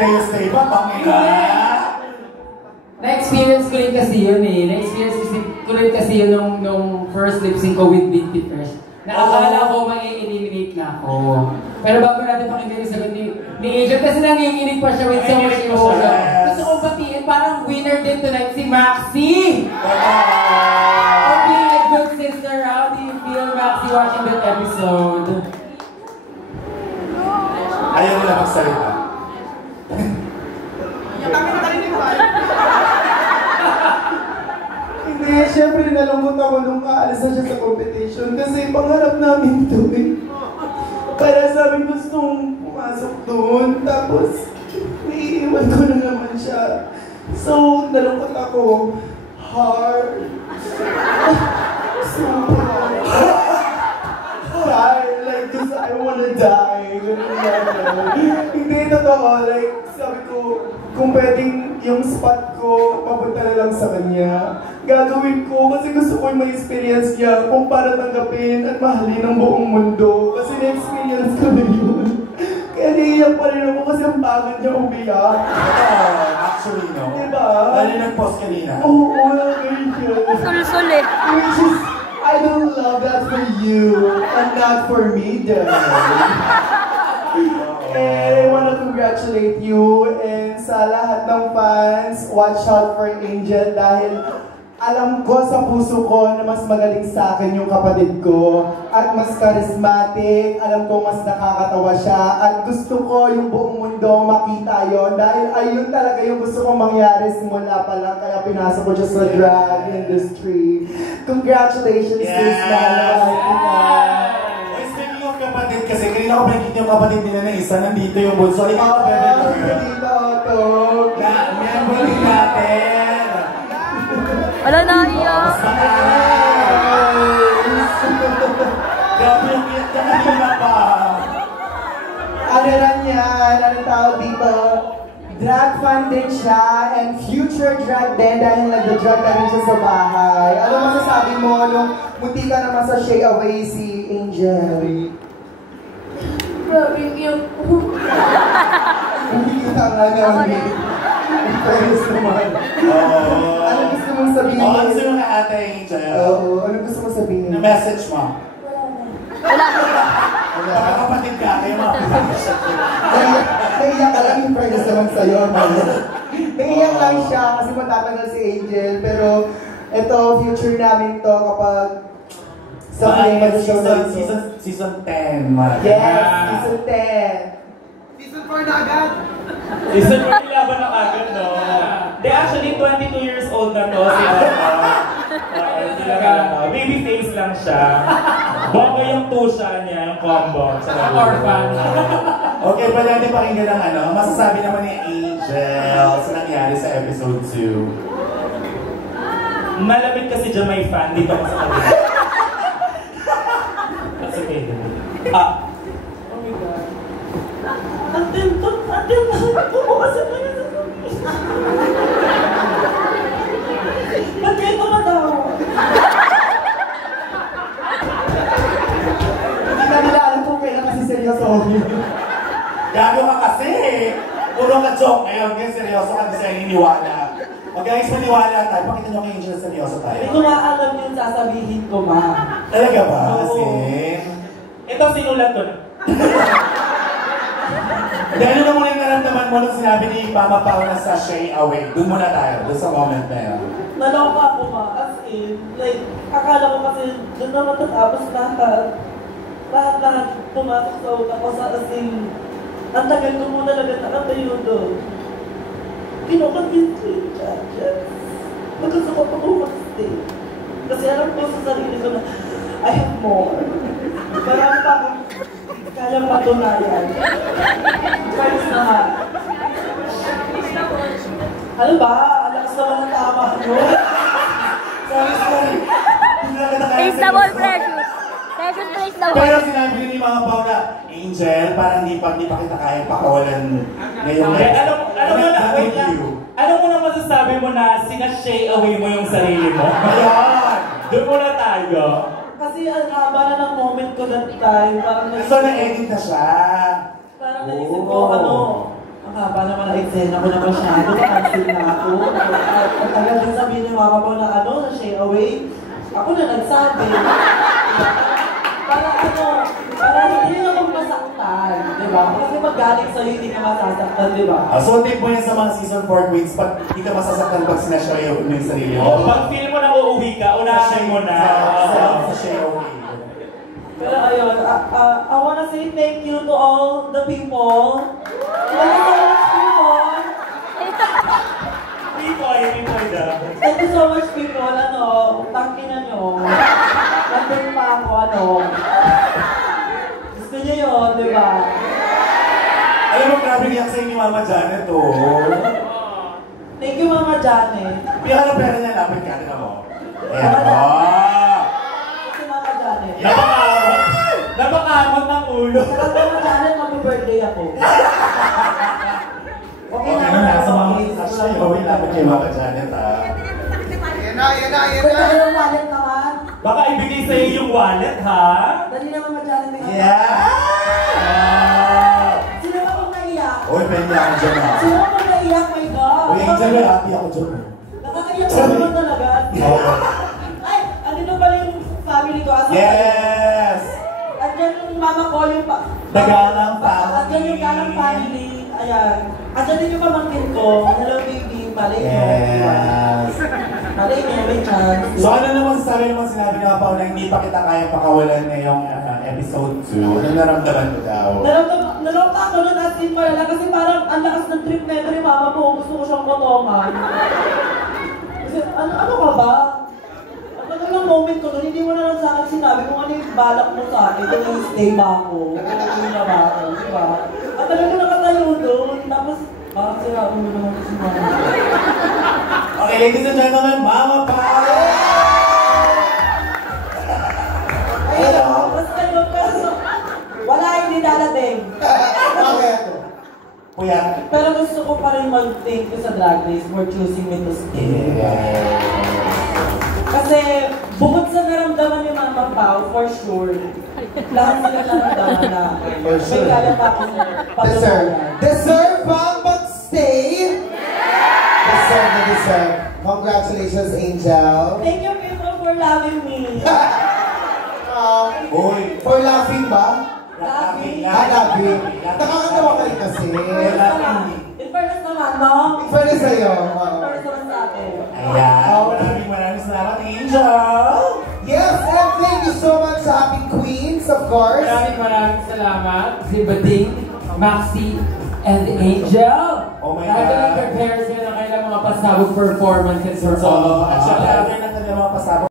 Stay ba? Pangina? Na-experience ko rin kasi yun eh. Na-experience ko rin kasi yun nung first lip sync ko with Binti Fresh. Naakala ko ma-eliminate na ako. Pero bago natin pakinggan yung sagot ni Angel, kasi nanginginig pa siya with so much emotion. Gusto kong batiin, parang winner din tonight si Maxi! For being a good sister, how do you feel, Maxi, watching that episode? Ayaw nila magsalita. Hindi, syempre nalungkot ako nung kaalis na siya sa competition kasi pangarap namin ito eh. Kaya sabi gustong pumasok doon, tapos naiiwan ko na naman siya. So, nalungkot ako. Hard. Super hard. Like, just I wanna die. Hindi, totoo. Like, sabi ko, kung pwedeng yung spot ko, papunta na lang sa kanya. Gagawin ko kasi gusto ko yung ma-experience niya kung para tanggapin at mahalin ang buong mundo. Kasi na-experience ko na yun. Kaya naiiyak pa rin ako kasi ang pagod niya umiyak. Actually, no? Diba? Lalo nag-post kanina. Oo, ganyan yun. Sul-sul eh. Which is, I don't love that for you and not for me, And I want to congratulate you and sa lahat ng fans, watch out for Angel dahil alam ko sa puso ko na mas magaling sa akin yung kapatid ko at mas charismatic, alam ko mas nakakatawa siya at gusto ko yung buong mundo makita yon dahil ayun talaga yung gusto kong mangyari simula pa lang kaya pinasok ko siya sa drag industry. Congratulations, sis, Speaking of kapatid, kasi kanina ko nakikita yung kapatid nila na isa, nandito yung bunso. Ikaw, nandito ako. Member din natin. Wala na iyak. Grabe yung iyak ka kanina pa. Ano lang yan, anong tawag dito? Drag fan din siya and future drag din dahil nagda-drag na rin siya sa bahay. Ano masasabi mo nung munti ka naman sa Shay Away si Angel? Grabe yung Hindi kita nga namin. Fairness naman. Ano gusto mong sabihin? Ano gusto mo na ate, Angel? Ano gusto mong sabihin? Na-message mo? Wala. Baka kapatid ka, kayo mga Naiyak ka lang yung fairness naman sa'yo. Naiyak lang siya kasi matatagal si Angel. Pero ito, future namin to kapag sa season 10. Yes, season 10. Season 4 na agad. Season 4 nilaban na agad, no? They actually 22 years old na to. Baby face lang siya. Bongga yung tusha niya, yung combo. Sa orphan. Okay, pa natin pakinggan ng ano, masasabi naman ni Angel sa nangyari sa episode 2. Malamig kasi dyan may fan dito ako sa kanila. That's okay. Oh my God. Until bumukas ang mga ba't kayo tumatawa? Hindi na nila alam kung kailan kasi seryoso. Gago ka kasi! Puro ka joke ngayon, ngayon seryoso ka, hindi sa'yo niniwala. O guys, maniwala tayo. Pakita nyo kay Angel seryoso tayo. Hindi ko alam yung sasabihin ko, ma. Talaga ba? Kasi... Ito sinulat ko na. Dahil ano muna yung naramdaman mo nung sinabi ni Mama Pao na sa Shay Away? Doon muna tayo, doon sa moment na yun. Naloka ako, ma. As in, like, akala ko kasi doon na matatapos lahat. Lahat pumasok sa utak ko sa as in, ang tagal ko muna talaga nakatayo doon. Kinoconvince ko yung judges. Gusto ko pa mag-stay. Kasi alam ko sa sarili ko na, I have more. Marami pa akong kayang patunayan. Friends naman. Ano ba? Ang lakas naman ng tama ko. Sorry. Reasonable precious. Precious place daw. Pero sinabi ni Mama Pao na, Angel, parang di pa kita kaya pakawalan ngayong Okay, alam mo na masasabi mo na sinashay away mo yung sarili mo? Ayan! Doon muna tayo. Kasi ang haba na ng moment ko that time. Parang So, na-edit na siya. Parang naisip ko, ang haba naman ang eksena ko na masyado, cancel na ako. At tagal din sabihin ni Mama Pao na ano, na stay away. Ako na nagsabi. Para hindi na akong masaktan, di ba? Kasi magaling sa'yo, hindi ka masasaktan, di ba? So, tip mo yan sa mga season 4 queens, pag hindi ka masasaktan pag sinasyayaw mo yung sarili mo. Pag feel mo na uuwi ka, unahin mo na. Sa shayaw. Pero ayun, I wanna say thank you to all the people. Thank you so much, people. Pipoy daw. Thank you so much, people. Ano, tangkin na nyo. Nandun pa ako, ano. Gusto nyo yun, di ba? Alam mo, grabe niyak sa'yo ni Mama Janet, oh. Thank you, Mama Janet. Pika na pera niya, lapit ka, tingnan mo. Ayan, Mama oh. Kasi Mama Janet. Napakamot ng ulo. Saka Mama Janet, mag-birthday ako. Okay na, sa mga sasyayaw, lapit kay Mama Janet, ah. Pwede kayo ng wallet naman. Baka ibigay sa'yo yung wallet, ha? Dali na Mama Janet. Yeah! Sino ba kung naiyak? Uy, pwede ako dyan, ha. Sino ba kung naiyak, my God? Uy, Angel, may happy ako dyan, ha. Nakakaiyak ko naman talaga. Ay, andito pala yung family ko. Yes! Andyan yung mama ko, yung Dagalang family. Andyan yung Galang family. Ayan. Andyan din yung pamangkin ko. Hello, baby. Malay mo. Yes! Malay mo, may chance. So ano naman sabi naman sinabi ni Pao na hindi pa kita kaya pakawalan ngayong episode 2? Ano naramdaman mo daw? Nalokta ako nun as in pala kasi parang ang lakas ng trip na ito ni mama ko. Gusto ko siyang kotongan. Kasi ano ka ba? Ang ng moment ko nun, hindi mo na lang sa akin sinabi kung ano yung balak mo sa akin. Kung stay ba ako? Kung na ba ako? Diba? At talaga nakatayo doon. Tapos parang sira mo naman kasi mama. Okay, ladies and gentlemen, Mama Pao! Ayun, basta yun kasi wala hindi dadating. Kuya. Pero gusto ko pa rin mag-thank you sa Drag Race for choosing me to stay. Kasi bukod sa naramdaman ni Mama Pao, for sure, lahat sila naramdaman na For sure. may kaya pa ako Deserve bang mag-stay? Deserve na deserve. Congratulations, Angel. Thank you people for loving me. Uy! For laughing ba? Laughing. Laughing. Nakakatawa ka rin kasi. In fairness naman, no? Pwede sa'yo. In fairness naman sa atin. Ayan, maraming salamat, Angel! Yes, and thank you so much sa Happy Queens, of course. Maraming salamat. Si Bading, Maxi, and Angel. Oh my Dahil God. nag-prepare sila ng kailang mga pasabog performances for So, all. at saka